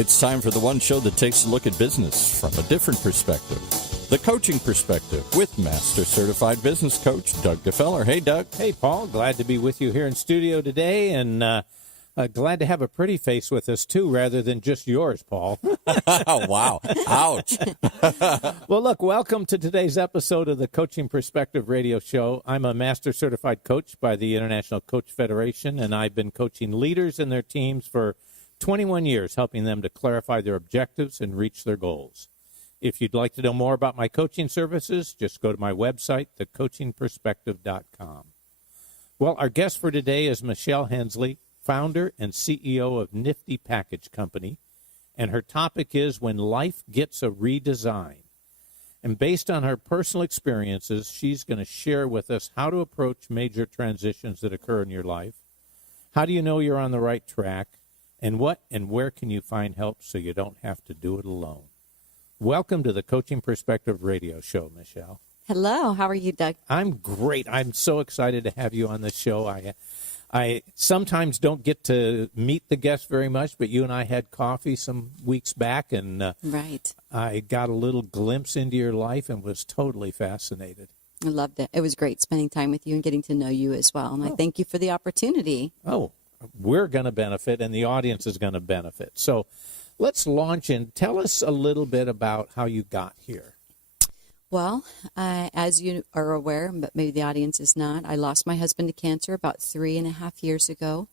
It's time for the one show that takes a look at business from a different perspective. The Coaching Perspective with Master Certified Business Coach Doug DeFeller. Hey, Doug. Hey, Paul. Glad to be with you here in studio today, and glad to have a pretty face with us, too, rather than just yours, Paul. Wow. Ouch. Well, look, welcome to today's episode of the Coaching Perspective radio show. I'm a Master Certified Coach by the International Coach Federation, and I've been coaching leaders and their teams for 21 years, helping them to clarify their objectives and reach their goals. If you'd like to know more about my coaching services, just go to my website, thecoachingperspective.com. Well, our guest for today is Michelle Hensley, founder and CEO of Nifty Package Company, and her topic is When Life Gets a Redesign. And based on her personal experiences, she's going to share with us how to approach major transitions that occur in your life. How do you know you're on the right track? And what and where can you find help so you don't have to do it alone? Welcome to the Coaching Perspective radio show, Michelle. Hello. How are you, Doug? I'm great. I'm so excited to have you on the show. I sometimes don't get to meet the guests very much, but you and I had coffee some weeks back, and right. I got a little glimpse into your life and was totally fascinated. I loved it. It was great spending time with you and getting to know you as well, and I thank you for the opportunity. Oh, we're going to benefit, and the audience is going to benefit. So let's launch in. Tell us a little bit about how you got here. Well, as you are aware, but maybe the audience is not, I lost my husband to cancer about 3.5 years ago.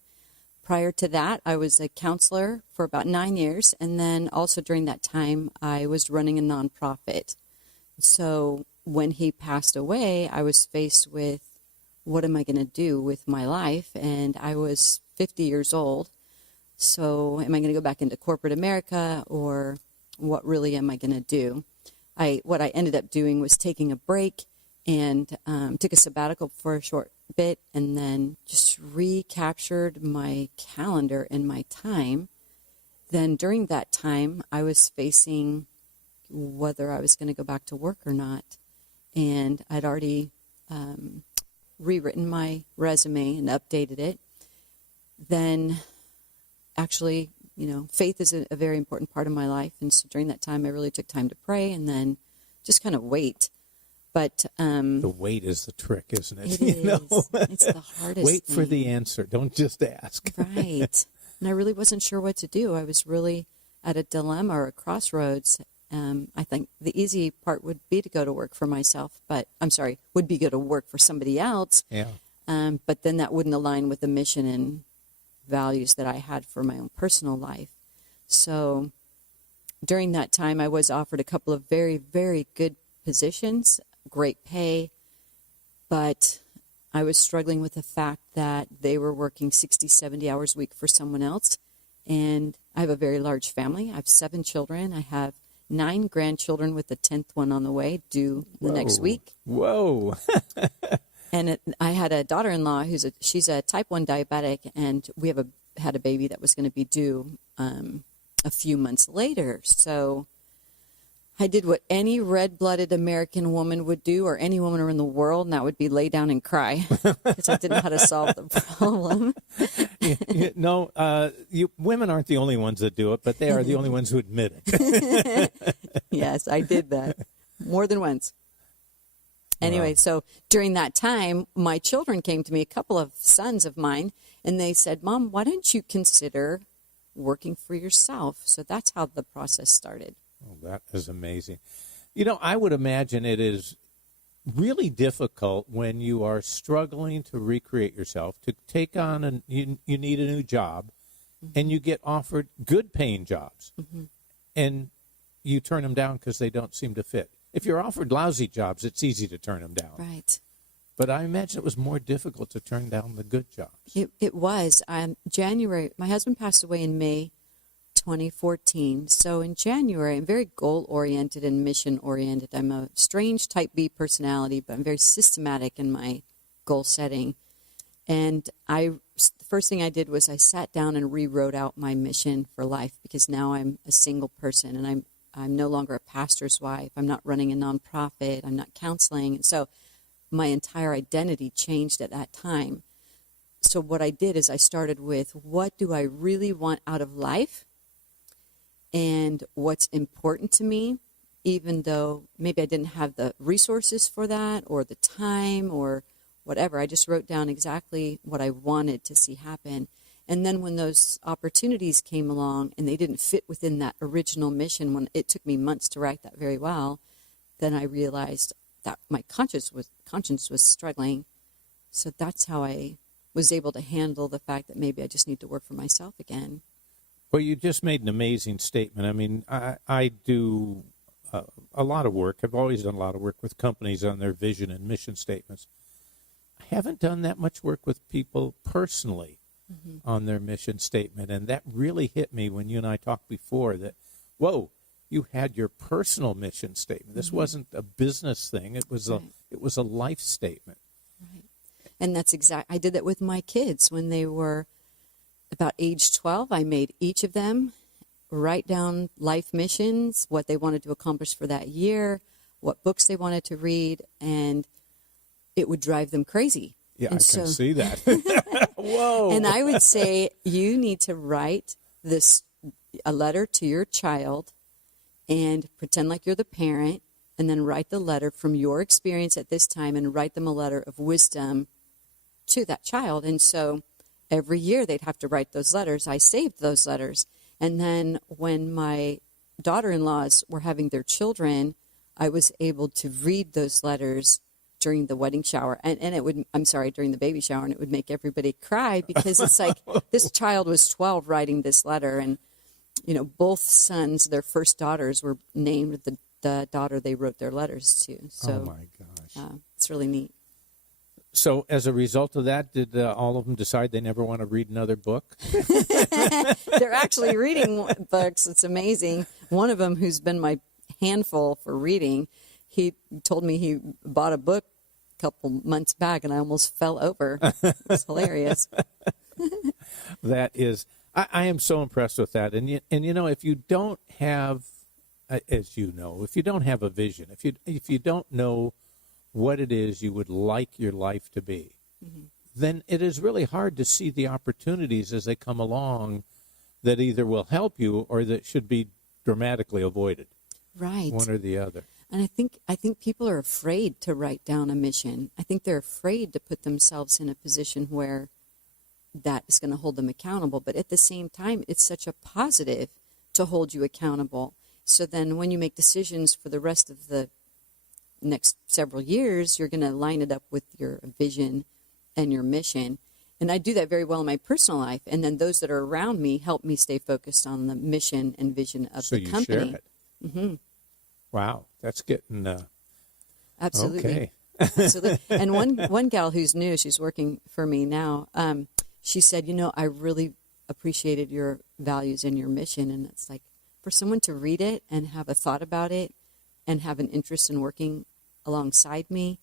Prior to that, I was a counselor for about 9 years, and then also during that time, I was running a nonprofit. So when he passed away, I was faced with, what am I going to do with my life? And I was 50 years old. So am I going to go back into corporate America, or what really am I going to do? What I ended up doing was taking a break and took a sabbatical for a short bit, and then just recaptured my calendar and my time. Then during that time, I was facing whether I was going to go back to work or not. And I'd already rewritten my resume and updated it. Then actually, faith is a very important part of my life. And so during that time, I really took time to pray and then just kind of wait. But the wait is the trick, isn't it? It is. It's the hardest Wait thing. for the answer. Don't just ask. Right. And I really wasn't sure what to do. I was really at a dilemma or a crossroads. I think the easy part would be to go to work for myself, would be go to work for somebody else. Yeah. But then that wouldn't align with the mission and values that I had for my own personal life. So during that time, I was offered a couple of very, very good positions, great pay, but I was struggling with the fact that they were working 60, 70 hours a week for someone else. And I have a very large family. I have 7 children. I have 9 grandchildren with the 10th one on the way, due the next week. Whoa. And I had a daughter-in-law she's a type 1 diabetic, and we had a baby that was going to be due a few months later. So I did what any red-blooded American woman would do, or any woman around the world, and that would be lay down and cry, because I didn't know how to solve the problem. Women aren't the only ones that do it, but they are the only ones who admit it. Yes, I did that more than once. Anyway, So during that time, my children came to me, a couple of sons of mine, and they said, Mom, why don't you consider working for yourself? So that's how the process started. Oh, that is amazing. I would imagine it is really difficult when you are struggling to recreate yourself, to take on, you need a new job, and you get offered good paying jobs, and you turn them down because they don't seem to fit. If you're offered lousy jobs, it's easy to turn them down. Right. But I imagine it was more difficult to turn down the good jobs. It was. January, my husband passed away in May 2014. So in January, I'm very goal-oriented and mission-oriented. I'm a strange type B personality, but I'm very systematic in my goal setting. And the first thing I did was I sat down and rewrote out my mission for life, because now I'm a single person, and I'm no longer a pastor's wife. I'm not running a nonprofit. I'm not counseling. And so my entire identity changed at that time. So what I did is I started with, what do I really want out of life? and what's important to me, even though maybe I didn't have the resources for that or the time or whatever. I just wrote down exactly what I wanted to see happen. And then when those opportunities came along and they didn't fit within that original mission, when it took me months to write that very well, then I realized that my conscience was struggling. So that's how I was able to handle the fact that maybe I just need to work for myself again. Well, you just made an amazing statement. I mean, I do a lot of work. I've always done a lot of work with companies on their vision and mission statements. I haven't done that much work with people personally on their mission statement, and that really hit me when you and I talked before that, whoa, you had your personal mission statement. This wasn't a business thing. It was a life statement. Right. And that's I did that with my kids when they were about age 12. I made each of them write down life missions, what they wanted to accomplish for that year, what books they wanted to read, and it would drive them crazy. Yeah, and I can see that. Whoa. And I would say, you need to write a letter to your child and pretend like you're the parent, and then write the letter from your experience at this time and write them a letter of wisdom to that child. And so every year they'd have to write those letters. I saved those letters. And then when my daughter-in-laws were having their children, I was able to read those letters during the wedding shower, and during the baby shower, and it would make everybody cry because it's like this child was 12 writing this letter, and both sons, their first daughters, were named the daughter they wrote their letters to. So, oh my gosh, it's really neat. So as a result of that, did all of them decide they never want to read another book? They're actually reading books. It's amazing. One of them, who's been my handful for reading, he told me he bought a book a couple months back, and I almost fell over. It's hilarious. That is, I am so impressed with that. And if you don't have, if you don't have a vision, if you don't know what it is you would like your life to be, then it is really hard to see the opportunities as they come along that either will help you or that should be dramatically avoided. Right. One or the other. And I think people are afraid to write down a mission. I think they're afraid to put themselves in a position where that is going to hold them accountable. But at the same time, it's such a positive to hold you accountable. So then when you make decisions for the rest of the next several years, you're going to line it up with your vision and your mission. And I do that very well in my personal life. And then those that are around me help me stay focused on the mission and vision of the company. So you share it. Mm-hmm. Wow, that's getting absolutely. Okay. Absolutely. And one gal who's new, she's working for me now. She said, I really appreciated your values and your mission. And it's like, for someone to read it and have a thought about it and have an interest in working alongside me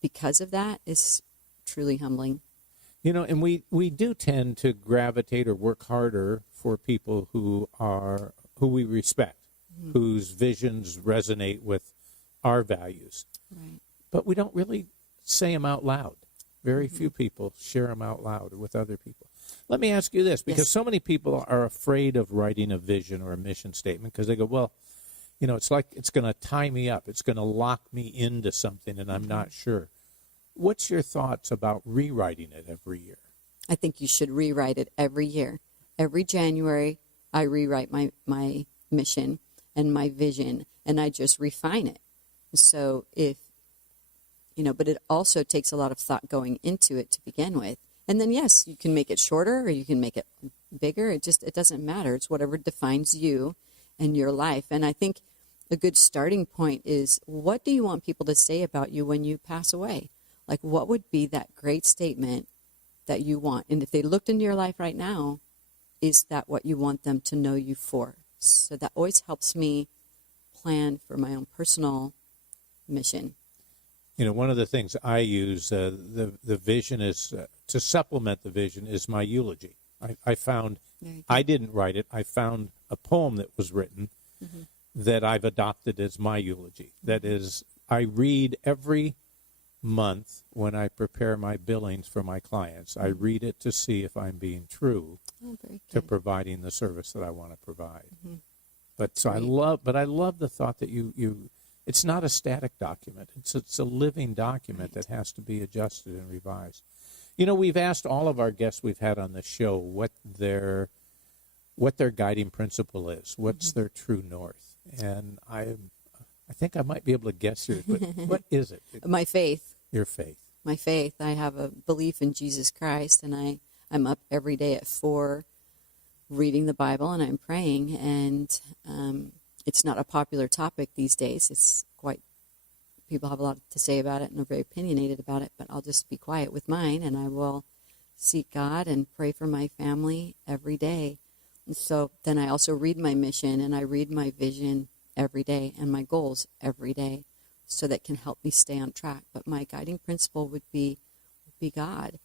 because of that is truly humbling. And we do tend to gravitate or work harder for people who we respect, whose visions resonate with our values. Right. But we don't really say them out loud. Very few people share them out loud with other people. Let me ask you this, because so many people are afraid of writing a vision or a mission statement because they go, well, it's like it's going to tie me up. It's going to lock me into something, and I'm not sure. What's your thoughts about rewriting it every year? I think you should rewrite it every year. Every January, I rewrite my mission and my vision, and I just refine it. So but it also takes a lot of thought going into it to begin with. And then, yes, you can make it shorter or you can make it bigger. It doesn't matter. It's whatever defines you and your life. And I think a good starting point is, what do you want people to say about you when you pass away? Like, what would be that great statement that you want? And if they looked into your life right now, is that what you want them to know you for? So that always helps me plan for my own personal mission. One of the things I use, the vision is, to supplement the vision is my eulogy. I found, I didn't write it, I found a poem that was written that I've adopted as my eulogy. That is, I read every month when I prepare my billings for my clients. I read it to see if I'm being true to providing the service that I want to provide. But so I love the thought that you it's not a static document. It's a living document that has to be adjusted and revised. We've asked all of our guests we've had on the show what their guiding principle is, what's their true north. And I think I might be able to guess yours, but what is it? My faith. Your faith. My faith. I have a belief in Jesus Christ, and I'm up every day at 4 reading the Bible, and I'm praying, and it's not a popular topic these days. People have a lot to say about it and are very opinionated about it, but I'll just be quiet with mine, and I will seek God and pray for my family every day. And so then I also read my mission, and I read my vision every day and my goals every day, so that can help me stay on track. But my guiding principle would be God,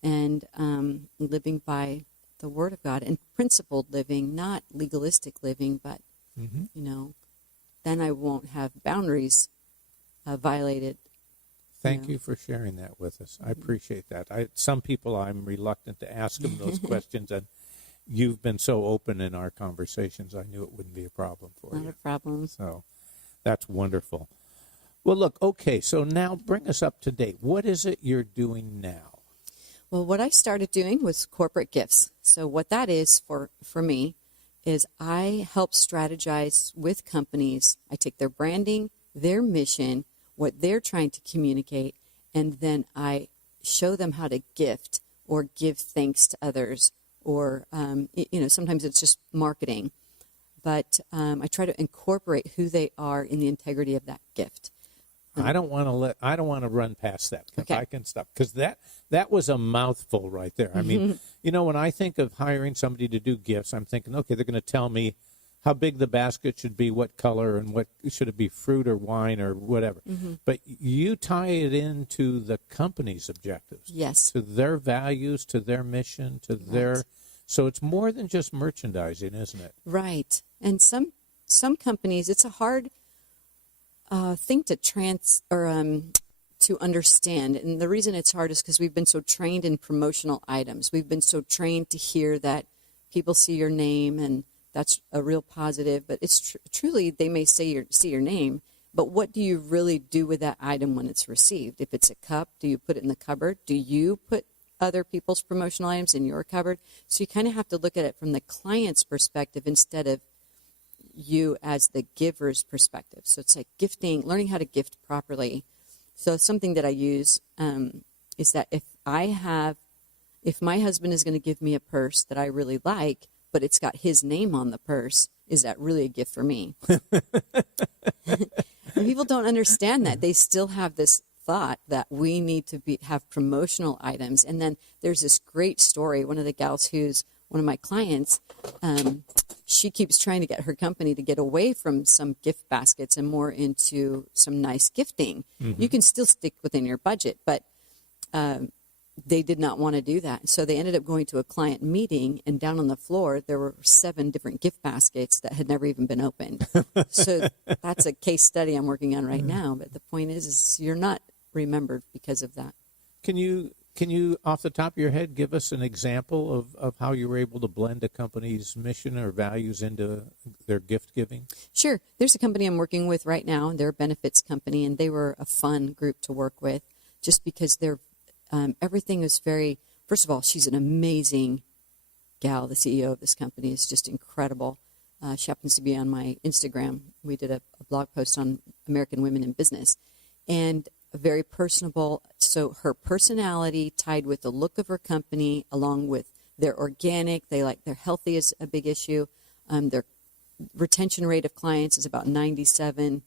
and living by the Word of God, and principled living, not legalistic living, but, then I won't have boundaries violated. Thank you for sharing that with us. I appreciate that. Some people I'm reluctant to ask them those questions, and you've been so open in our conversations, I knew it wouldn't be a problem for you. Not a problem. So that's wonderful. Well, look, okay, so now bring us up to date. What is it you're doing now? Well, what I started doing was corporate gifts. So what that is for me is I help strategize with companies. I take their branding, their mission, what they're trying to communicate, and then I show them how to gift or give thanks to others, or, sometimes it's just marketing. But I try to incorporate who they are in the integrity of that gift. I don't want to run past that. If Okay. I can stop, because that was a mouthful right there. I mean, when I think of hiring somebody to do gifts, I'm thinking, okay, they're going to tell me how big the basket should be, what color, and what should it be, fruit or wine or whatever. But you tie it into the company's objectives. Yes. To their values, to their mission, to their. So it's more than just merchandising, isn't it? Right. And some companies, it's a hard thing to to understand. And the reason it's hard is because we've been so trained in promotional items. We've been so trained to hear that people see your name, and that's a real positive. But it's truly, they may see your name, but what do you really do with that item when it's received? If it's a cup, do you put it in the cupboard? Do you put other people's promotional items in your cupboard? So you kind of have to look at it from the client's perspective instead of you as the giver's perspective. So it's like gifting, learning how to gift properly. So something that I use is that if my husband is going to give me a purse that I really like, but it's got his name on the purse, is that really a gift for me? And people don't understand that. They still have this thought that we need to have promotional items. And then there's this great story. One of the gals who's one of my clients, she keeps trying to get her company to get away from some gift baskets and more into some nice gifting. You can still stick within your budget, but they did not want to do that. So they ended up going to a client meeting, and down on the floor, there were 7 different gift baskets that had never even been opened. So that's a case study I'm working on right now. But the point is you're not remembered because of that. Can you, off the top of your head, give us an example of how you were able to blend a company's mission or values into their gift giving? Sure. There's a company I'm working with right now. They're a benefits company, and they were a fun group to work with just because they're everything is very, first of all, she's an amazing gal. The CEO of this company is just incredible. She happens to be on my Instagram. We did a blog post on American women in business, and very personable. So her personality tied with the look of her company, along with their organic, their healthy is a big issue. Their retention rate of clients is about 97%.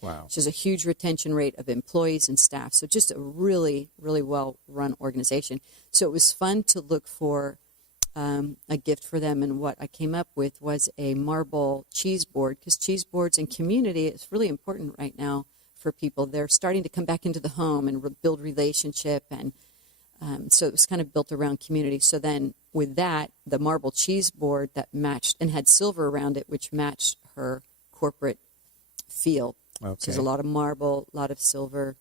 Wow. She has a huge retention rate of employees and staff. So just a really, really well-run organization. So it was fun to look for a gift for them. And what I came up with was a marble cheese board, because cheese boards and community is really important right now for people. They're starting to come back into the home and build relationship. And so it was kind of built around community. So then with that, the marble cheese board that matched and had silver around it, which matched her corporate feel. Okay. So there's a lot of marble, a lot of silver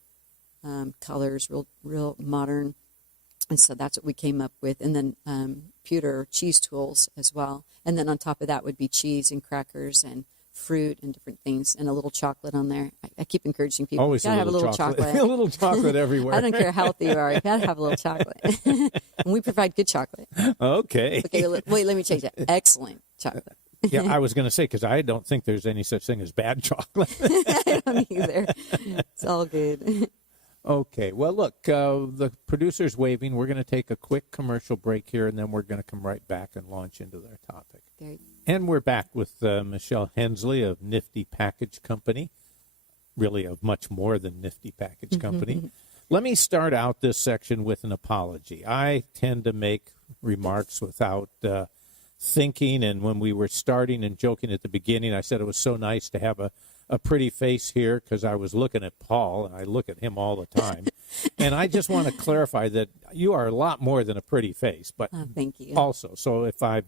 colors, real modern. And so that's what we came up with. And then pewter cheese tools as well. And then on top of that would be cheese and crackers and fruit and different things and a little chocolate on there. I keep encouraging people. Always gotta have a little chocolate. A little chocolate everywhere. I don't care how healthy you are. You got to have a little chocolate. And we provide good chocolate. Okay. Okay, wait, let me change that. Excellent chocolate. Yeah, I was going to say, because I don't think there's any such thing as bad chocolate. I don't either. It's all good. Okay. Well, look, the producer's waving. We're going to take a quick commercial break here, and then we're going to come right back and launch into their topic. Very And we're back with Michelle Hensley of Nifty Package Company, really of much more than Nifty Package Company. Let me start out this section with an apology. I tend to make remarks without thinking, and when we were starting and joking at the beginning, I said it was so nice to have a pretty face here because I was looking at Paul, and I look at him all the time. And I just want to clarify that you are a lot more than a pretty face, but thank you. Also, so if I've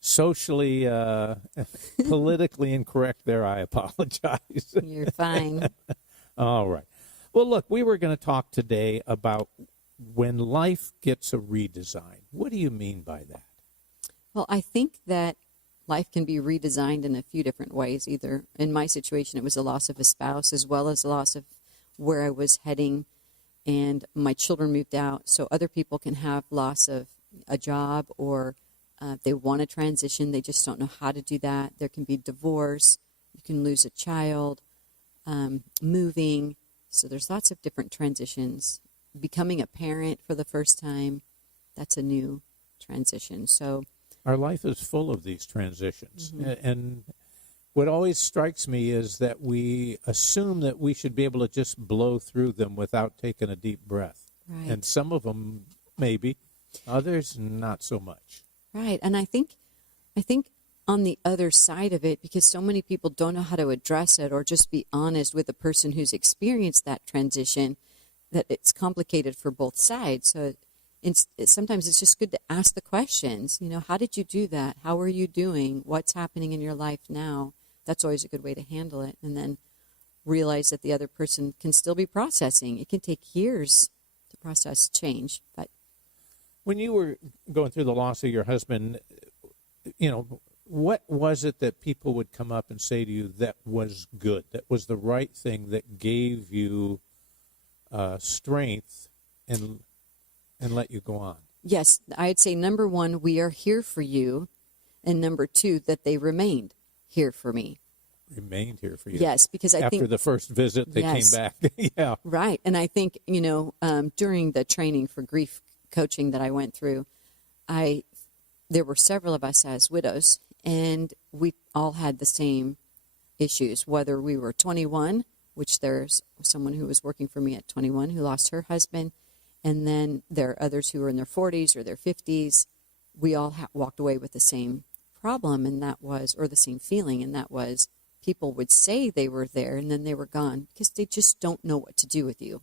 socially, politically incorrect there, I apologize. You're fine. All right. Well, look, we were going to talk today about when life gets a redesign. What do you mean by that? Well, I think that life can be redesigned in a few different ways. Either in my situation, it was a loss of a spouse as well as a loss of where I was heading, and my children moved out. So other people can have loss of a job, or they want to transition. They just don't know how to do that. There can be divorce. You can lose a child, moving. So there's lots of different transitions. Becoming a parent for the first time, that's a new transition. So our life is full of these transitions. And what always strikes me is that we assume that we should be able to just blow through them without taking a deep breath. Right. And some of them maybe, others not so much. Right. And I think on the other side of it, because so many people don't know how to address it or just be honest with the person who's experienced that transition, that it's complicated for both sides. So sometimes it's just good to ask the questions. How did you do that? How are you doing? What's happening in your life now? That's always a good way to handle it. And then realize that the other person can still be processing. It can take years to process change. But when you were going through the loss of your husband, what was it that people would come up and say to you that was good, that was the right thing, that gave you strength and let you go on? Yes, I'd say number one, we are here for you. And number two, that they remained here for me. Remained here for you. Yes, because I think after the first visit, they came back. Yeah. Right. And I think, during the training for grief coaching that I went through, there were several of us as widows, and we all had the same issues, whether we were 21, which there's someone who was working for me at 21 who lost her husband, and then there are others who were in their 40s or their 50s. We all walked away with the same problem, and that was, or the same feeling, and that was, people would say they were there, and then they were gone because they just don't know what to do with you.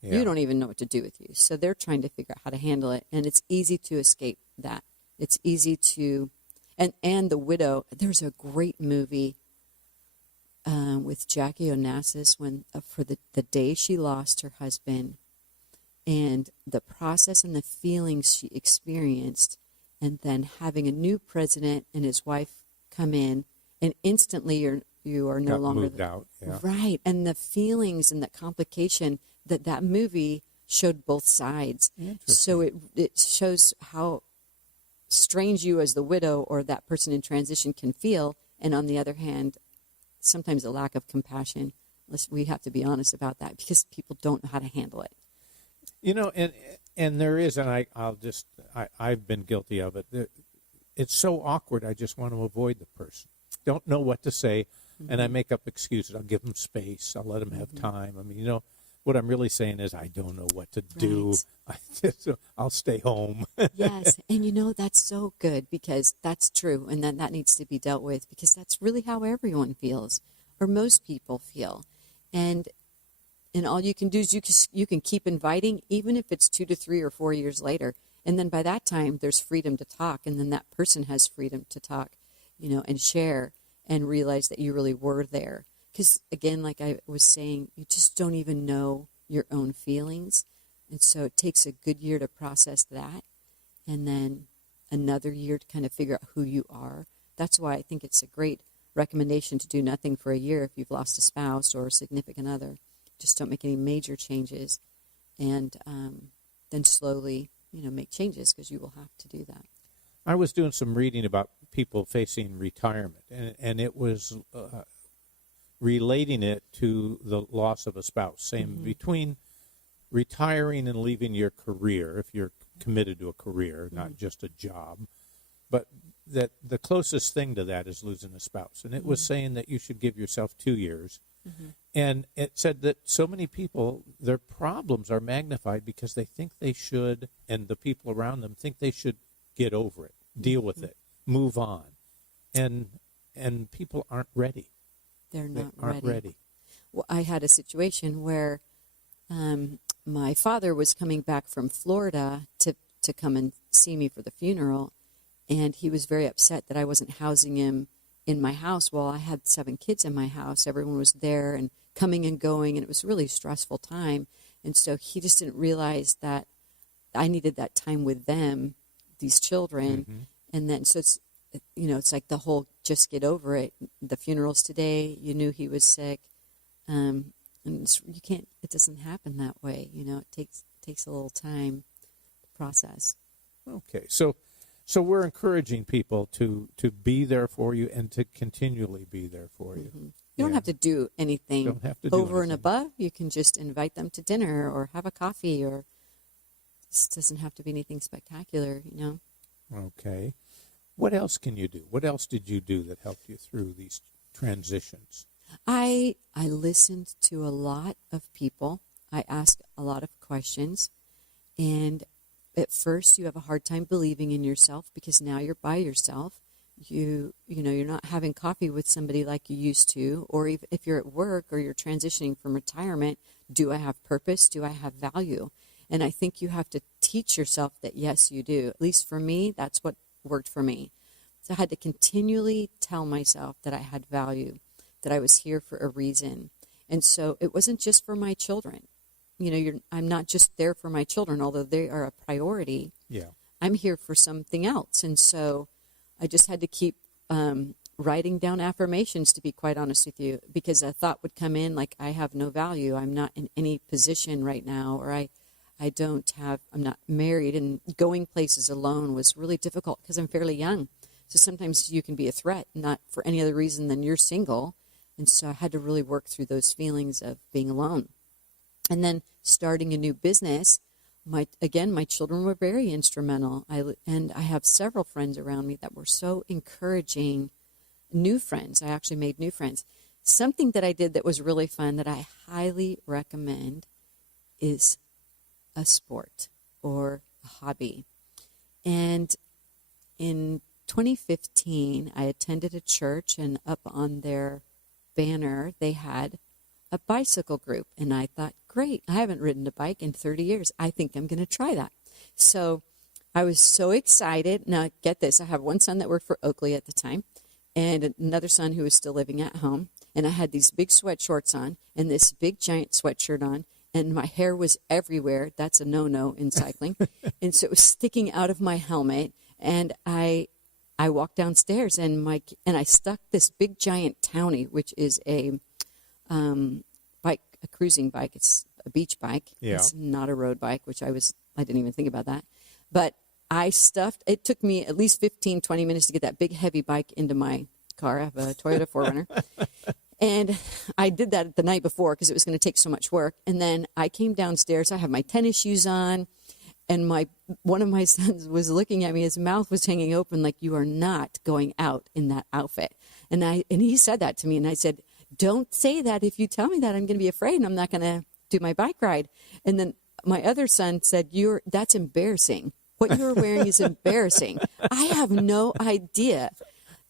Yeah. You don't even know what to do with you. So they're trying to figure out how to handle it, and it's easy to escape that. It's easy to, and the widow, there's a great movie with Jackie Onassis when for the day she lost her husband, and the process and the feelings she experienced, and then having a new president and his wife come in, and instantly you are no longer moved out. Yeah. Right, and the feelings and the complication that movie showed both sides. So it shows how strange you as the widow or that person in transition can feel, and on the other hand, sometimes a lack of compassion. We have to be honest about that because people don't know how to handle it. And there is, and I've been guilty of it. It's so awkward. I just want to avoid the person. Don't know what to say, and I make up excuses. I'll give them space. I'll let them have time. I mean, what I'm really saying is I don't know what to do. I'll stay home. Yes, and that's so good because that's true, and then that needs to be dealt with because that's really how everyone feels, or most people feel, and all you can do is you can keep inviting, even if it's 2 to 3 or 4 years later, and then by that time there's freedom to talk, and then that person has freedom to talk, and share and realize that you really were there. Because again, like I was saying, you just don't even know your own feelings And so it takes a good year to process that, and then another year to kind of figure out who you are. That's why I think it's a great recommendation to do nothing for a year if you've lost a spouse or a significant other. Just don't make any major changes, and then slowly, make changes, because you will have to do that. I was doing some reading about people facing retirement, and it was relating it to the loss of a spouse, saying between retiring and leaving your career, if you're committed to a career, not just a job, but that the closest thing to that is losing a spouse. And it was saying that you should give yourself 2 years. And it said that so many people, their problems are magnified because they think they should, and the people around them think they should get over it, deal with it, move on. And people aren't ready. They're not ready. Well, I had a situation where my father was coming back from Florida to come and see me for the funeral, and he was very upset that I wasn't housing him in my house. Well, I had 7 kids in my house. Everyone was there and coming and going, and it was a really stressful time. And so he just didn't realize that I needed that time with them, these children. And then, so it's like the whole just get over it. The funeral's today. You knew he was sick. And you can't, it doesn't happen that way. It takes a little time to process. Okay. So we're encouraging people to be there for you and to continually be there for you. You don't have to do anything over and above. You can just invite them to dinner or have a coffee, or it doesn't have to be anything spectacular, Okay. What else can you do? What else did you do that helped you through these transitions? I listened to a lot of people. I asked a lot of questions, and at first you have a hard time believing in yourself because now you're by yourself. You're not having coffee with somebody like you used to, or if you're at work or you're transitioning from retirement, do I have purpose? Do I have value? And I think you have to teach yourself that, yes, you do. At least for me, that's what worked for me. So I had to continually tell myself that I had value, that I was here for a reason. And so it wasn't just for my children. I'm not just there for my children, although they are a priority. Yeah. I'm here for something else. And so I just had to keep writing down affirmations, to be quite honest with you, because a thought would come in like, I have no value. I'm not in any position right now, or I'm not married, and going places alone was really difficult because I'm fairly young. So sometimes you can be a threat, not for any other reason than you're single. And so I had to really work through those feelings of being alone. And then starting a new business, my children were very instrumental. I have several friends around me that were so encouraging. New friends. I actually made new friends. Something that I did that was really fun that I highly recommend is a sport or a hobby. And in 2015, I attended a church, and up on their banner, they had a bicycle group. And I thought, great, I haven't ridden a bike in 30 years. I think I'm going to try that. So I was so excited. Now, get this. I have one son that worked for Oakley at the time, and another son who was still living at home. And I had these big sweatshorts on and this big giant sweatshirt on, and my hair was everywhere. That's a no-no in cycling. And so it was sticking out of my helmet. And I walked downstairs, and I stuck this big giant Townie, which is a cruising bike. It's a beach bike. Yeah. It's not a road bike, which I didn't even think about that. But it took me at least 15, 20 minutes to get that big heavy bike into my car. I have a Toyota 4Runner. And I did that the night before because it was going to take so much work. And then I came downstairs. I have my tennis shoes on, and one of my sons was looking at me. His mouth was hanging open like, you are not going out in that outfit. And he said that to me, and I said, don't say that. If you tell me that, I'm going to be afraid, and I'm not going to do my bike ride. And then my other son said, that's embarrassing. What you're wearing is embarrassing. I have no idea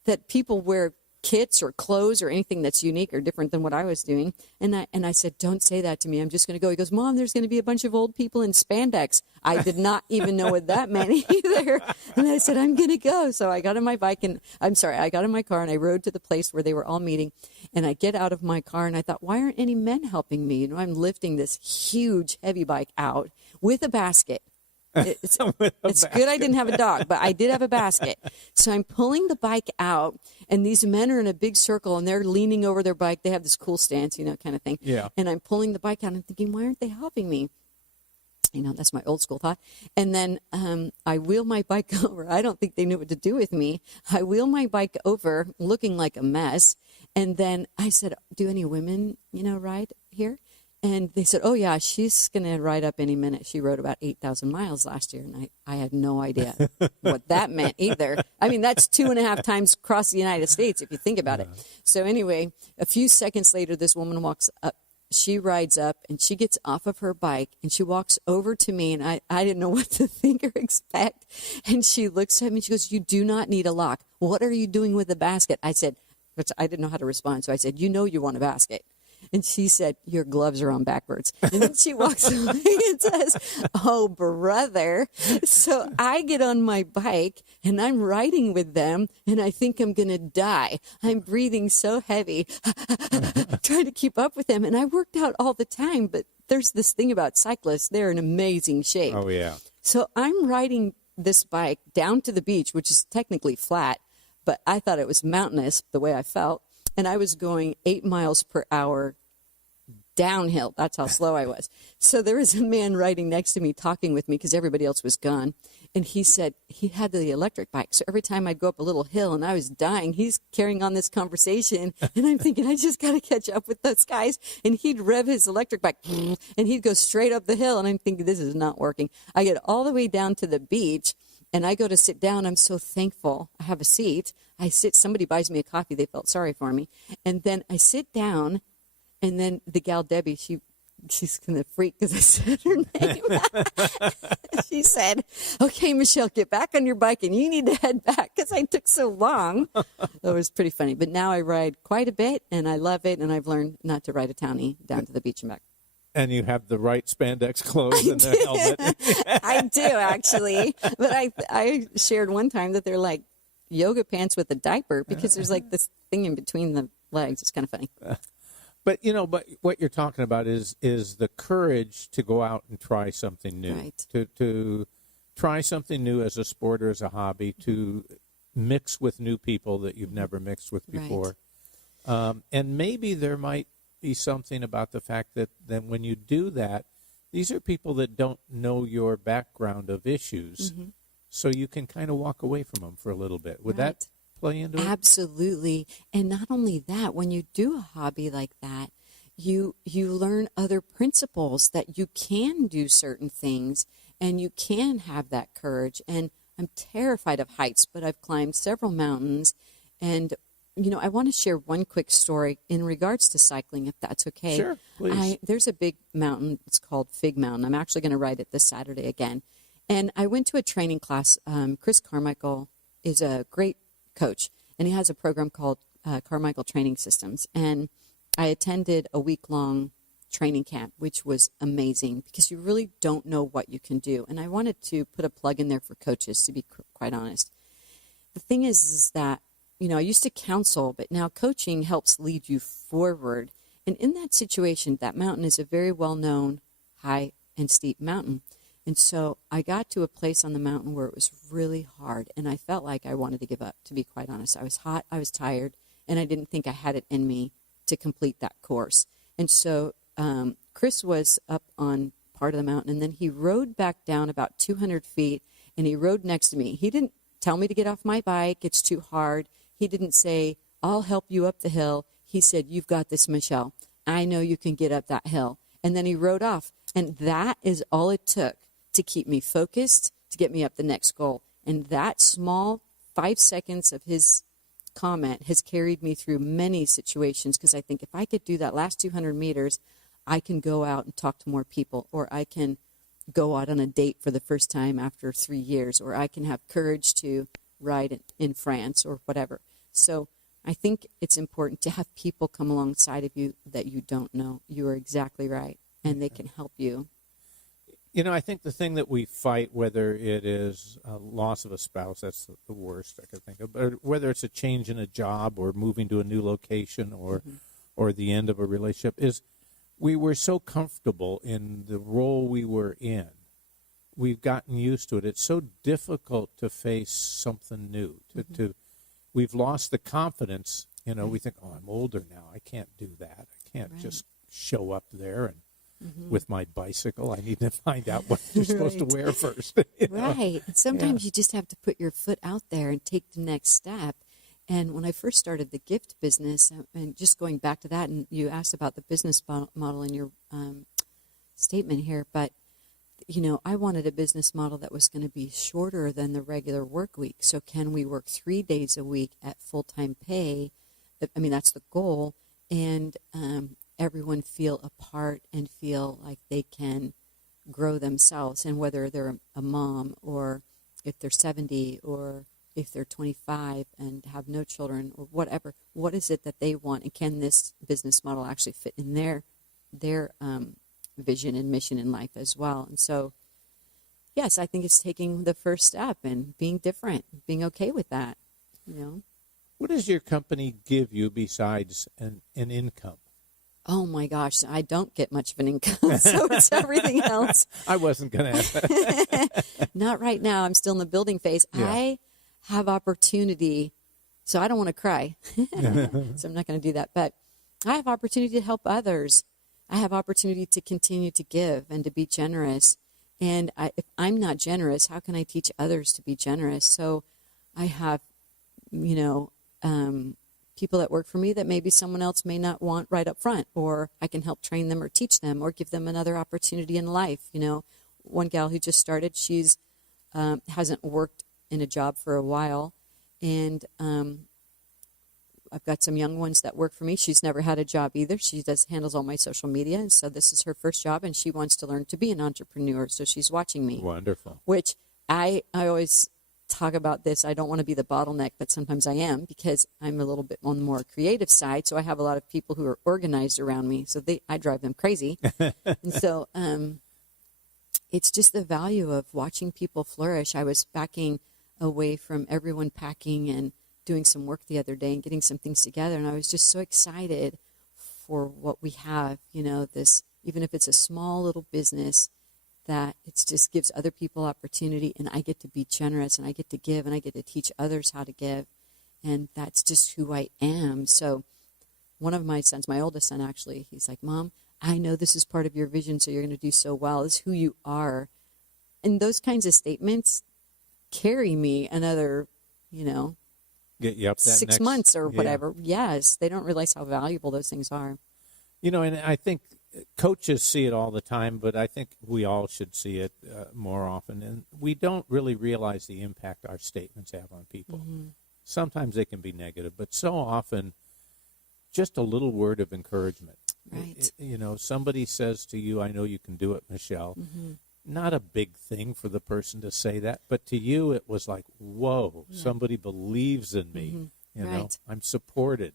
that people wear kits or clothes or anything that's unique or different than what I was doing. And I said, don't say that to me. I'm just going to go. He goes, Mom, there's going to be a bunch of old people in spandex. I did not even know what that meant either. And I said, I'm going to go. So I got on my bike, I got in my car, and I rode to the place where they were all meeting. And I get out of my car, and I thought, why aren't any men helping me? I'm lifting this huge heavy bike out with a basket. It's basket. good I didn't have a dog, but I did have a basket. So I'm pulling the bike out, and these men are in a big circle, and they're leaning over their bike. They have this cool stance, kind of thing. Yeah. And I'm pulling the bike out, and I'm thinking, why aren't they helping me? That's my old school thought. And then I wheel my bike over. I don't think they knew what to do with me. I wheel my bike over, looking like a mess. And then I said, do any women, ride here? And they said, oh, yeah, she's going to ride up any minute. She rode about 8,000 miles last year, and I had no idea what that meant either. I mean, that's 2.5 times across the United States, if you think about it. So anyway, a few seconds later, this woman walks up. She rides up, and she gets off of her bike, and she walks over to me, and I didn't know what to think or expect. And she looks at me, and she goes, you do not need a lock. What are you doing with the basket? I said, which I didn't know how to respond, so I said, you want a basket. And she said, your gloves are on backwards. And then she walks away and says, oh, brother. So I get on my bike, and I'm riding with them, and I think I'm going to die. I'm breathing so heavy, trying to keep up with them. And I worked out all the time, but there's this thing about cyclists. They're in amazing shape. Oh, yeah. So I'm riding this bike down to the beach, which is technically flat, but I thought it was mountainous the way I felt. And I was going 8 miles per hour downhill. That's how slow I was. So there was a man riding next to me talking with me because everybody else was gone. And he said he had the electric bike. So every time I'd go up a little hill and I was dying, he's carrying on this conversation. And I'm thinking, I just got to catch up with those guys. And he'd rev his electric bike and he'd go straight up the hill. And I'm thinking, this is not working. I get all the way down to the beach and I go to sit down. I'm so thankful. I have a seat. I sit, somebody buys me a coffee. They felt sorry for me. And then I sit down, and then the gal Debbie, she's going to freak because I said her name. She said, okay, Michelle, get back on your bike, and you need to head back because I took so long. That was pretty funny. But now I ride quite a bit, and I love it, and I've learned not to ride a townie down to the beach and back. And you have the right spandex clothes and the helmet. I do, actually. But I shared one time that they're like yoga pants with a diaper because there's like this thing in between the legs. It's kind of funny. But what you're talking about is the courage to go out and try something new, Right. to try something new as a sport or as a hobby, to mix with new people that you've never mixed with before. Right. And maybe there might be something about the fact that when you do that, these are people that don't know your background of issues, so you can kind of walk away from them for a little bit. Would that play into it? Absolutely. And not only that, when you do a hobby like that, you learn other principles that you can do certain things and you can have that courage. And I'm terrified of heights, but I've climbed several mountains. And, I want to share one quick story in regards to cycling, if that's okay. Sure, please. There's a big mountain. It's called Fig Mountain. I'm actually going to ride it this Saturday again. And I went to a training class. Chris Carmichael is a great coach, and he has a program called Carmichael Training Systems. And I attended a week-long training camp, which was amazing because you really don't know what you can do. And I wanted to put a plug in there for coaches, to be quite honest. The thing is that, I used to counsel, but now coaching helps lead you forward. And in that situation, that mountain is a very well-known high and steep mountain. And so I got to a place on the mountain where it was really hard, and I felt like I wanted to give up, to be quite honest. I was hot, I was tired, and I didn't think I had it in me to complete that course. And so Chris was up on part of the mountain, and then he rode back down about 200 feet, and he rode next to me. He didn't tell me to get off my bike, it's too hard. He didn't say, I'll help you up the hill. He said, you've got this, Michelle. I know you can get up that hill. And then he rode off, and that is all it took to keep me focused, to get me up the next goal. And that small 5 seconds of his comment has carried me through many situations because I think if I could do that last 200 meters, I can go out and talk to more people, or I can go out on a date for the first time after 3 years, or I can have courage to ride in France or whatever. So I think it's important to have people come alongside of you that you don't know. You are exactly right, and they can help you. I think the thing that we fight, whether it is a loss of a spouse, that's the worst I could think of, but whether it's a change in a job or moving to a new location or the end of a relationship, is we were so comfortable in the role we were in we've gotten used to it. It's so difficult to face something new. We've lost the confidence. We think, oh, I'm older now. I can't do that. I can't just show up there and with my bicycle. I need to find out what you're supposed to wear first. Right. Sometimes you just have to put your foot out there and take the next step. And when I first started the gift business, and just going back to that, and you asked about the business model in your statement here, but, I wanted a business model that was going to be shorter than the regular work week. So can we work 3 days a week at full-time pay? I mean, that's the goal. And everyone feel a part and feel like they can grow themselves. And whether they're a mom, or if they're 70, or if they're 25 and have no children, or whatever, what is it that they want? And can this business model actually fit in their vision and mission in life as well? And so, yes, I think it's taking the first step and being different, being okay with that, What does your company give you besides an income? Oh, my gosh, I don't get much of an income, so it's everything else. I wasn't going to ask that. Not right now. I'm still in the building phase. Yeah. I have opportunity, so I don't want to cry, so I'm not going to do that. But I have opportunity to help others. I have opportunity to continue to give and to be generous. And if I'm not generous, how can I teach others to be generous? So I have, people that work for me that maybe someone else may not want right up front, or I can help train them or teach them or give them another opportunity in life. One gal who just started, she's hasn't worked in a job for a while, and I've got some young ones that work for me. She's never had a job either. She handles all my social media, and so this is her first job, and she wants to learn to be an entrepreneur, so she's watching me. Wonderful. Which I always talk about this. I don't want to be the bottleneck, but sometimes I am, because I'm a little bit on the more creative side, so I have a lot of people who are organized around me, so I drive them crazy. And so it's just the value of watching people flourish. I was backing away from everyone packing and doing some work the other day and getting some things together, and I was just so excited for what we have, this, even if it's a small little business, that it just gives other people opportunity, and I get to be generous, and I get to give, and I get to teach others how to give, and that's just who I am. So one of my sons, my oldest son actually, he's like, Mom, I know this is part of your vision, so you're going to do so well. This is who you are. And those kinds of statements carry me another, Get you up that 6 months or whatever. Yeah. Yes, they don't realize how valuable those things are. And I think coaches see it all the time, but I think we all should see it more often. And we don't really realize the impact our statements have on people. Mm-hmm. Sometimes they can be negative, but so often just a little word of encouragement. Right. Somebody says to you, I know you can do it, Michelle. Mm-hmm. Not a big thing for the person to say that, but to you it was like, whoa, somebody believes in me. Mm-hmm. I'm supported.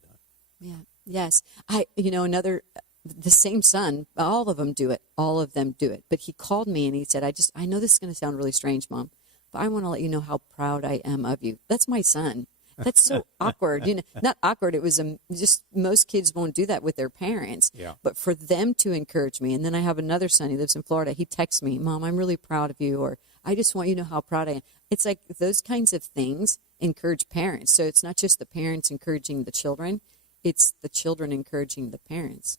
Yeah. Yes. The same son, all of them do it. All of them do it. But he called me and he said, I know this is going to sound really strange, Mom, but I want to let you know how proud I am of you. That's my son. That's so awkward. Not awkward. It was just most kids won't do that with their parents. Yeah. But for them to encourage me, and then I have another son. He lives in Florida. He texts me, Mom, I'm really proud of you, or I just want you to know how proud I am. It's like those kinds of things encourage parents. So it's not just the parents encouraging the children. It's the children encouraging the parents.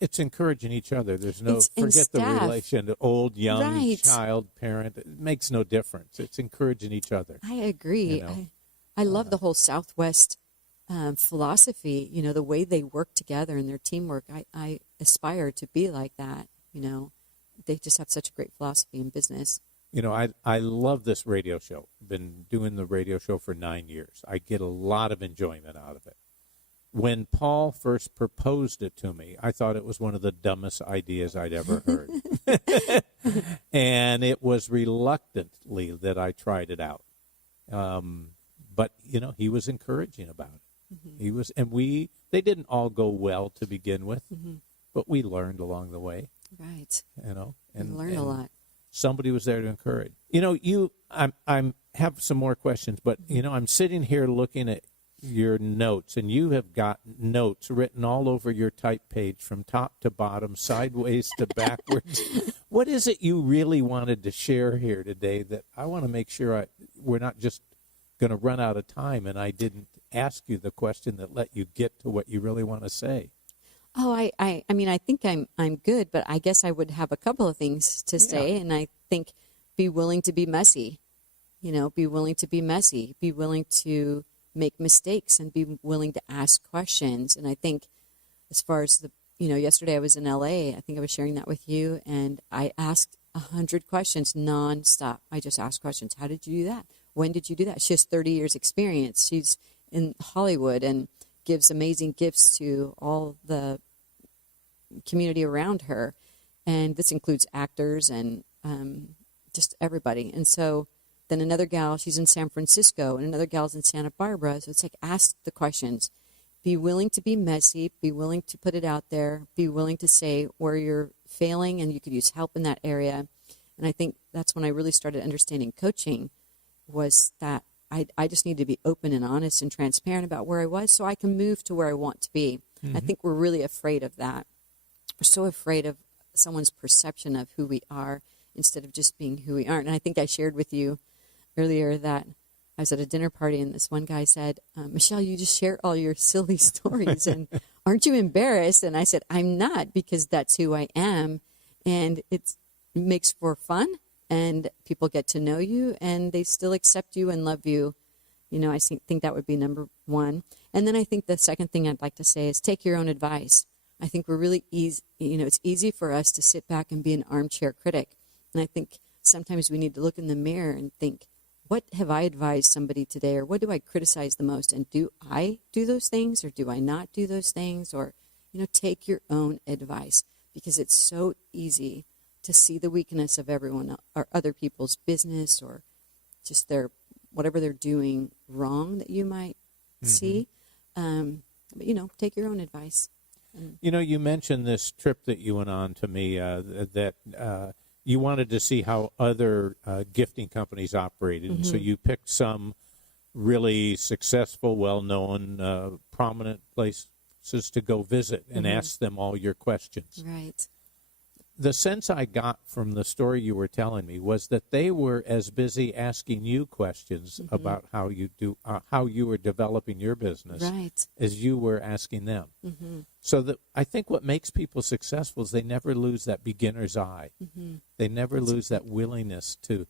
It's encouraging each other. There's no, forget the relation, the old, young, child, parent. It makes no difference. It's encouraging each other. I agree. I love the whole Southwest philosophy, the way they work together and their teamwork. I aspire to be like that. They just have such a great philosophy in business. I love this radio show. Been doing the radio show for 9 years. I get a lot of enjoyment out of it. When Paul first proposed it to me, I thought it was one of the dumbest ideas I'd ever heard. And it was reluctantly that I tried it out. But, he was encouraging about it. Mm-hmm. They didn't all go well to begin with, but we learned along the way. Right. And learned a lot. Somebody was there to encourage. I'm have some more questions, but, I'm sitting here looking at your notes, and you have got notes written all over your type page from top to bottom, sideways to backwards. What is it you really wanted to share here today that I want to make sure we're not just going to run out of time and I didn't ask you the question that let you get to what you really want to say? Oh, I mean, I think I'm good, but I guess I would have a couple of things to say, and I think be willing to be messy. Be willing to be messy. Be willing to make mistakes and be willing to ask questions. And I think as far as yesterday I was in LA, I think I was sharing that with you, and I asked 100 questions nonstop. I just asked questions. How did you do that? When did you do that? She has 30 years experience. She's in Hollywood and gives amazing gifts to all the community around her. And this includes actors and just everybody. And so then another gal, she's in San Francisco, and another gal's in Santa Barbara. So it's like, ask the questions. Be willing to be messy. Be willing to put it out there. Be willing to say where you're failing and you could use help in that area. And I think that's when I really started understanding coaching, was that I just need to be open and honest and transparent about where I was so I can move to where I want to be. Mm-hmm. I think we're really afraid of that. We're so afraid of someone's perception of who we are instead of just being who we aren't. And I think I shared with you earlier that I was at a dinner party and this one guy said, Michelle, you just share all your silly stories and aren't you embarrassed? And I said, I'm not, because that's who I am. And it makes for fun. And people get to know you, and they still accept you and love you. I think that would be number one. And then I think the second thing I'd like to say is take your own advice. I think we're really easy. It's easy for us to sit back and be an armchair critic. And I think sometimes we need to look in the mirror and think, what have I advised somebody today, or what do I criticize the most? And do I do those things, or do I not do those things? Or, take your own advice, because it's so easy to see the weakness of everyone or other people's business or just whatever they're doing wrong that you might see. But, take your own advice. You mentioned this trip that you went on to me that you wanted to see how other gifting companies operated. And so you picked some really successful, well-known, prominent places to go visit and ask them all your questions. Right. The sense I got from the story you were telling me was that they were as busy asking you questions about how you were developing your business as you were asking them. So I think what makes people successful is they never lose that beginner's eye. They never lose that willingness to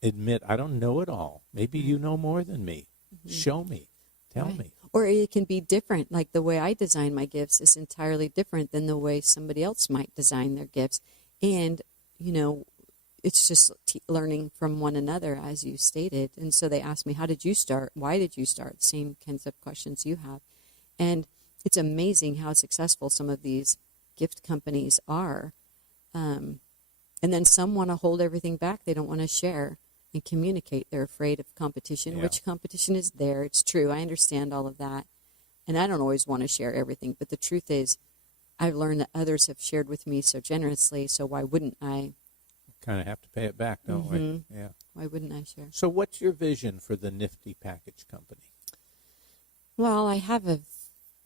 admit, I don't know it all. Maybe you know more than me. Show me. Tell me. Or it can be different. Like the way I design my gifts is entirely different than the way somebody else might design their gifts. And, it's just learning from one another, as you stated. And so they asked me, how did you start? Why did you start? Same kinds of questions you have. And it's amazing how successful some of these gift companies are. And then some want to hold everything back. They don't want to share and communicate. They're afraid of competition, which competition is there. It's true. I understand all of that. And I don't always want to share everything. But the truth is, I've learned that others have shared with me so generously, so why wouldn't I? Kind of have to pay it back, don't we? Yeah. Why wouldn't I share? So what's your vision for the Nifty Package Company? Well, I have a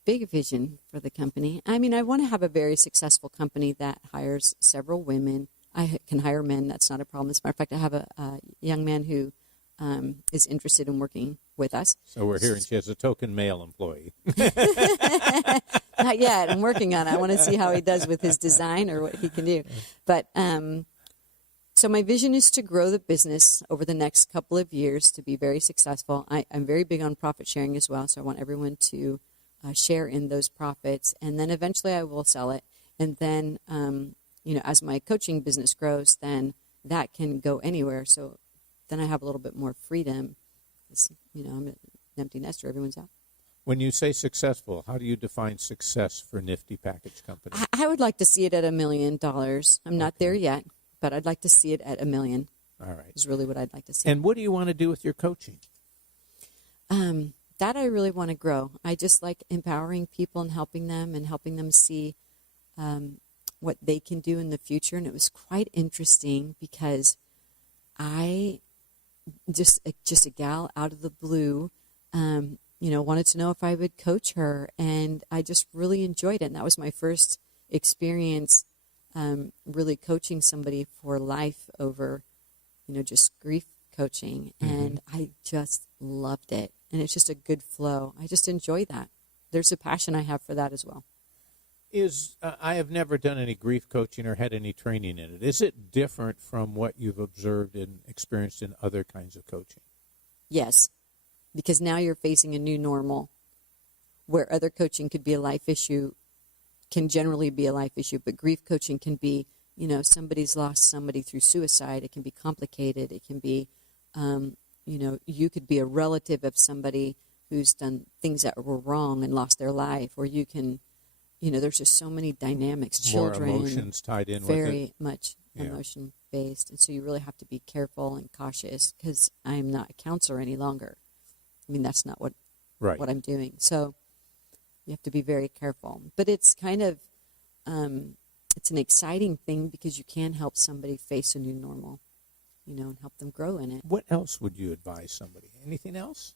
big vision for the company. I mean, I want to have a very successful company that hires several women. I can hire men. That's not a problem. As a matter of fact, I have a young man who is interested in working with us. So we're hearing she has a token male employee. Not yet. I'm working on it. I want to see how he does with his design or what he can do. But so my vision is to grow the business over the next couple of years to be very successful. I'm very big on profit sharing as well, so I want everyone to share in those profits. And then eventually I will sell it. And then as my coaching business grows, then that can go anywhere. So then I have a little bit more freedom. I'm an empty nester. Everyone's out. When you say successful, how do you define success for Nifty Package Company? I would like to see it at $1 million. I'm not there yet, but I'd like to see it at $1 million. All right. Is really what I'd like to see. And what do you want to do with your coaching? That I really want to grow. I just like empowering people and helping them see what they can do in the future. And it was quite interesting because I just a gal out of the blue, wanted to know if I would coach her, and I just really enjoyed it. And that was my first experience really coaching somebody for life over, just grief coaching. And I just loved it. And it's just a good flow. I just enjoy that. There's a passion I have for that as well. I have never done any grief coaching or had any training in it. Is it different from what you've observed and experienced in other kinds of coaching? Yes, because now you're facing a new normal where other coaching could be a life issue, can generally be a life issue, but grief coaching can be, somebody's lost somebody through suicide. It can be complicated. It can be, you could be a relative of somebody who's done things that were wrong and lost their life, or you can, there's just so many dynamics. Children, more emotions tied in with it. Very much emotion-based. And so you really have to be careful and cautious because I'm not a counselor any longer. I mean, that's not what I'm doing. So you have to be very careful. But it's kind of, it's an exciting thing because you can help somebody face a new normal, and help them grow in it. What else would you advise somebody? Anything else?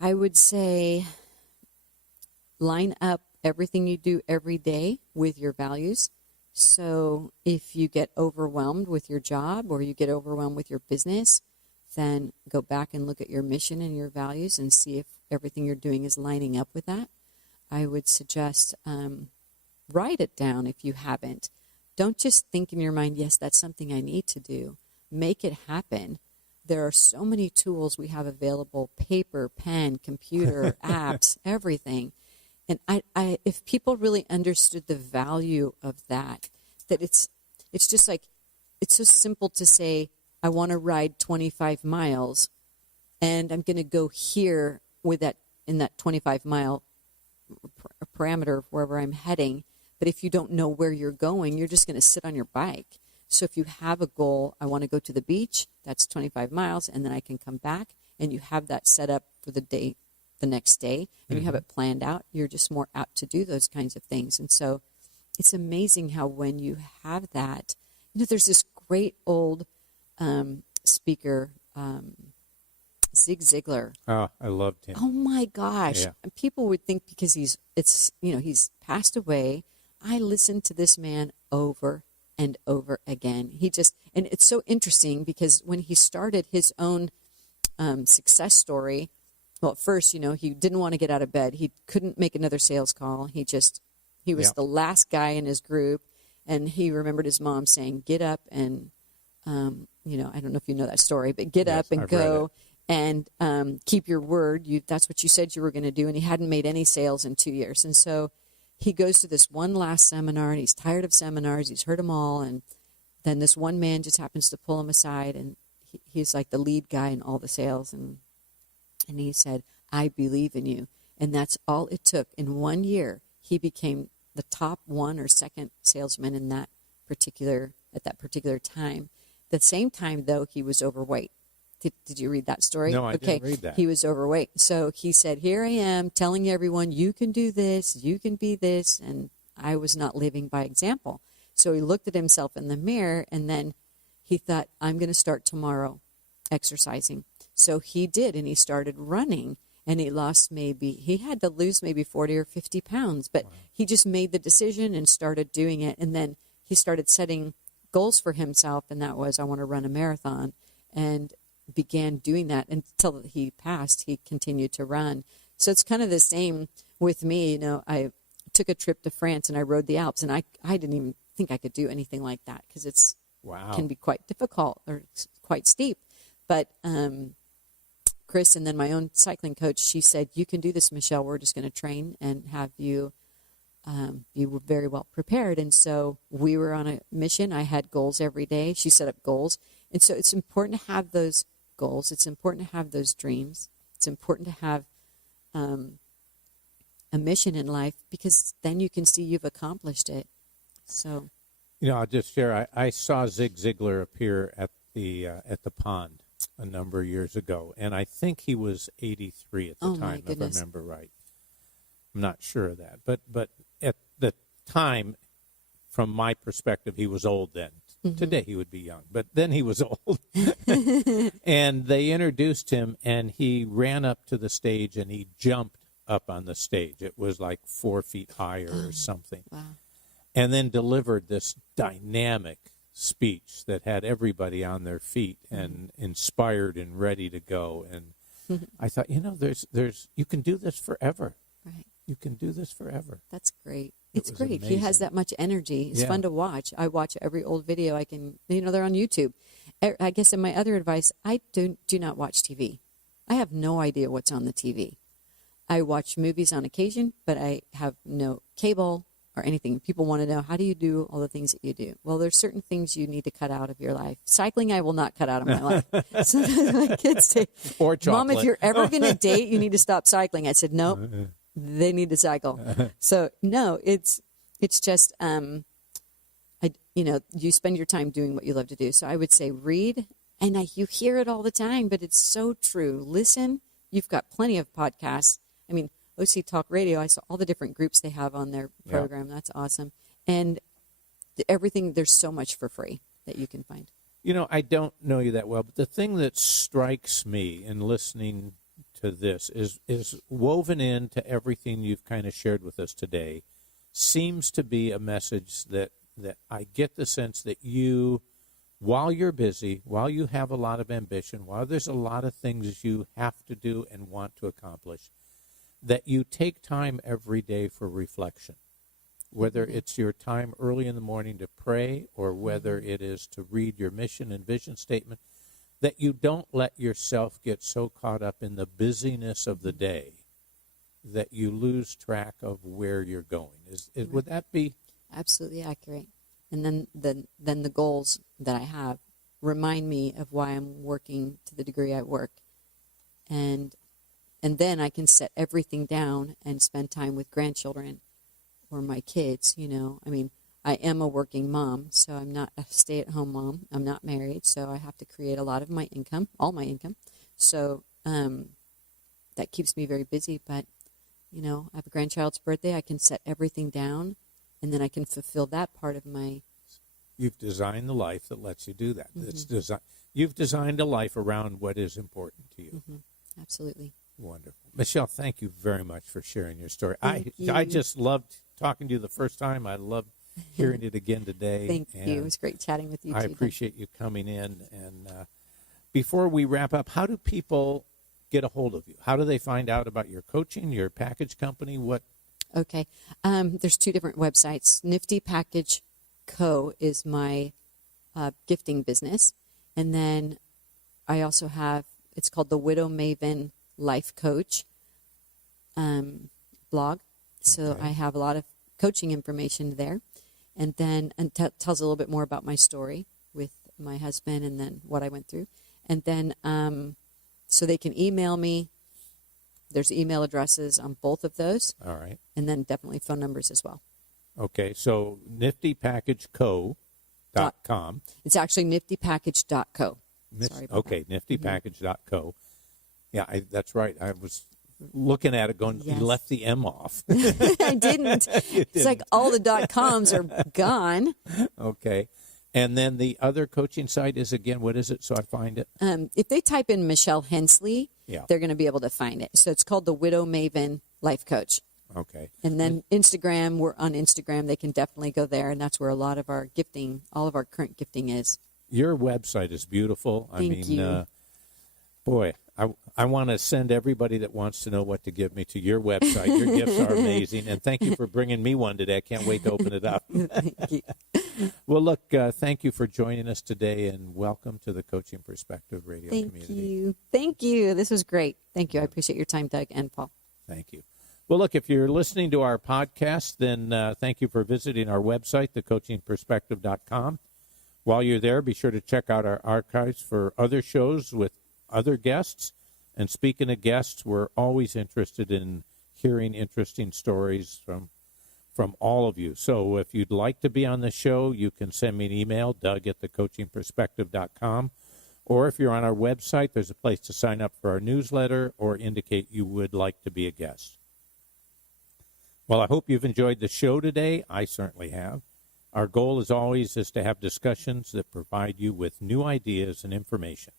I would say line up everything you do every day with your values. So if you get overwhelmed with your job or you get overwhelmed with your business, then go back and look at your mission and your values and see if everything you're doing is lining up with that. I would suggest write it down if you haven't. Don't just think in your mind, yes, that's something I need to do. Make it happen. There are so many tools we have available, paper, pen, computer, apps, everything. And I, if people really understood the value of that it's just like, it's so simple to say, I want to ride 25 miles and I'm going to go here with that, in that 25 mile parameter of wherever I'm heading. But if you don't know where you're going, you're just going to sit on your bike. So if you have a goal, I want to go to the beach, that's 25 miles, and then I can come back, and you have that set up for the day, the next day, and you have it planned out, you're just more apt to do those kinds of things. And so it's amazing how when you have that, there's this great old speaker, Zig Ziglar. Oh, I loved him. Oh my gosh. Yeah. People would think because he's passed away, I listened to this man over and over again. And it's so interesting because when he started his own success story, well, at first, he didn't want to get out of bed. He couldn't make another sales call. He was the last guy in his group. And he remembered his mom saying, get up and, I don't know if you know that story, but get up and go and keep your word. That's what you said you were going to do. And he hadn't made any sales in 2 years. And so he goes to this one last seminar, and he's tired of seminars. He's heard them all. And then this one man just happens to pull him aside, and he's like the lead guy in all the sales. And he said, I believe in you. And that's all it took. In 1 year, he became the top one or second salesman at that particular time. At the same time, though, he was overweight. Did you read that story? No, I didn't read that. He was overweight. So he said, here I am telling everyone, you can do this, you can be this. And I was not living by example. So he looked at himself in the mirror, and then he thought, I'm going to start tomorrow exercising. So he did, and he started running. And he had to lose maybe 40 or 50 pounds. But he just made the decision and started doing it. And then he started setting goals for himself, and that was, I want to run a marathon. And began doing that until he passed. He continued to run. So it's kind of the same with me. I took a trip to France, and I rode the Alps. And I didn't even think I could do anything like that because it's can be quite difficult or quite steep. But Chris, and then my own cycling coach, she said, you can do this, Michelle. We're just going to train and have you be very well prepared. And so we were on a mission. I had goals every day. She set up goals. And so it's important to have those goals. It's important to have those dreams. It's important to have a mission in life because then you can see you've accomplished it. So, I'll just share. I saw Zig Ziglar appear at the pond a number of years ago, and I think he was 83 at the time, if I remember right. I'm not sure of that, but at the time, from my perspective, he was old then. Mm-hmm. Today he would be young, but then he was old. And they introduced him, and he ran up to the stage, and he jumped up on the stage. It was like 4 feet higher or something. Wow. and then delivered this dynamic speech that had everybody on their feet and inspired and ready to go. And I thought, there's you can do this forever. Right. You can do this forever. That's great. It It's was great. He has amazing. that much energy. It's Yeah. fun to watch. I watch every old video I can. They're on YouTube. I guess in my other advice, I do not watch TV. I have no idea what's on the TV. I watch movies on occasion, but I have no cable or anything. People want to know, how do you do all the things that you do? Well, there's certain things you need to cut out of your life. Cycling, I will not cut out of my life. Sometimes my kids say, Or chocolate. Mom, if you're ever going to date, you need to stop cycling. I said, nope, they need to cycle. So, no, it's just, you spend your time doing what you love to do. So I would say read, and you hear it all the time, but it's so true. Listen. You've got plenty of podcasts. I mean, OC Talk Radio, I saw all the different groups they have on their program. That's awesome. And everything, there's so much for free that you can find. I don't know you that well, but the thing that strikes me in listening to this is woven into everything you've kind of shared with us today seems to be a message that I get the sense that you, while you're busy, while you have a lot of ambition, while there's a lot of things you have to do and want to accomplish, that you take time every day for reflection, whether it's your time early in the morning to pray or whether it is to read your mission and vision statement, that you don't let yourself get so caught up in the busyness of the day that you lose track of where you're going. Would that be? Absolutely accurate. And then the goals that I have remind me of why I'm working to the degree I work. And then I can set everything down and spend time with grandchildren or my kids, I mean, I am a working mom, so I'm not a stay-at-home mom. I'm not married, so I have to create a lot of my income, all my income. So that keeps me very busy. But, I have a grandchild's birthday. I can set everything down, and then I can fulfill that part of my... You've designed the life that lets you do that. You've designed a life around what is important to you. Absolutely. Wonderful. Michelle, thank you very much for sharing your story. Thank you. I just loved talking to you the first time. I loved hearing it again today. Thank you. It was great chatting with you, I too. appreciate you coming in. And before we wrap up, how do people get a hold of you? How do they find out about your coaching, your package company? What? Okay. There's two different websites. Nifty Package Co. is my gifting business. And then I also have, it's called the Widow Maven Life Coach blog. So Okay. I have a lot of coaching information there. And then tells a little bit more about my story with my husband and then what I went through. And then so they can email me. There's email addresses on both of those. All right. And then definitely phone numbers as well. Okay. So niftypackageco.com. It's actually niftypackage.co. Sorry about Okay. Niftypackage.co. Yeah, that's right. I was looking at it going, Yes. you left the M off. I didn't. It's like all the .coms are gone. Okay. And then the other coaching site is, again, what is it? So I find it. If they type in Michelle Hensley, Yeah. they're going to be able to find it. So it's called the Widow Maven Life Coach. Okay. And then Instagram, we're on Instagram. They can definitely go there. And that's where a lot of our gifting, all of our current gifting is. Your website is beautiful. Thank you. Boy, I want to send everybody that wants to know what to give me to your website. Your gifts are amazing. And thank you for bringing me one today. I can't wait to open it up. Thank you. Well, look, thank you for joining us today, and welcome to the Coaching Perspective Radio Thank community. you. Thank you. This was great. Thank you. I appreciate your time, Doug and Paul. Thank you. Well, look, if you're listening to our podcast, then thank you for visiting our website, thecoachingperspective.com. While you're there, be sure to check out our archives for other shows with other guests. And speaking of guests, we're always interested in hearing interesting stories from all of you. So if you'd like to be on the show, you can send me an email, doug@thecoachingperspective.com. Or if you're on our website, there's a place to sign up for our newsletter or indicate you would like to be a guest. Well, I hope you've enjoyed the show today. I certainly have. Our goal, as always, is to have discussions that provide you with new ideas and information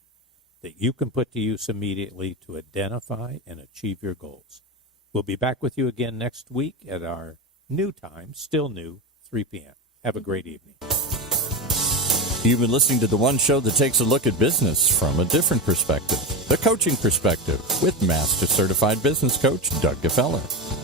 that you can put to use immediately to identify and achieve your goals. We'll be back with you again next week at our new time, still new, 3 p.m. Have a great evening. You've been listening to the one show that takes a look at business from a different perspective, the coaching perspective, with Master Certified Business Coach Doug Gefeller.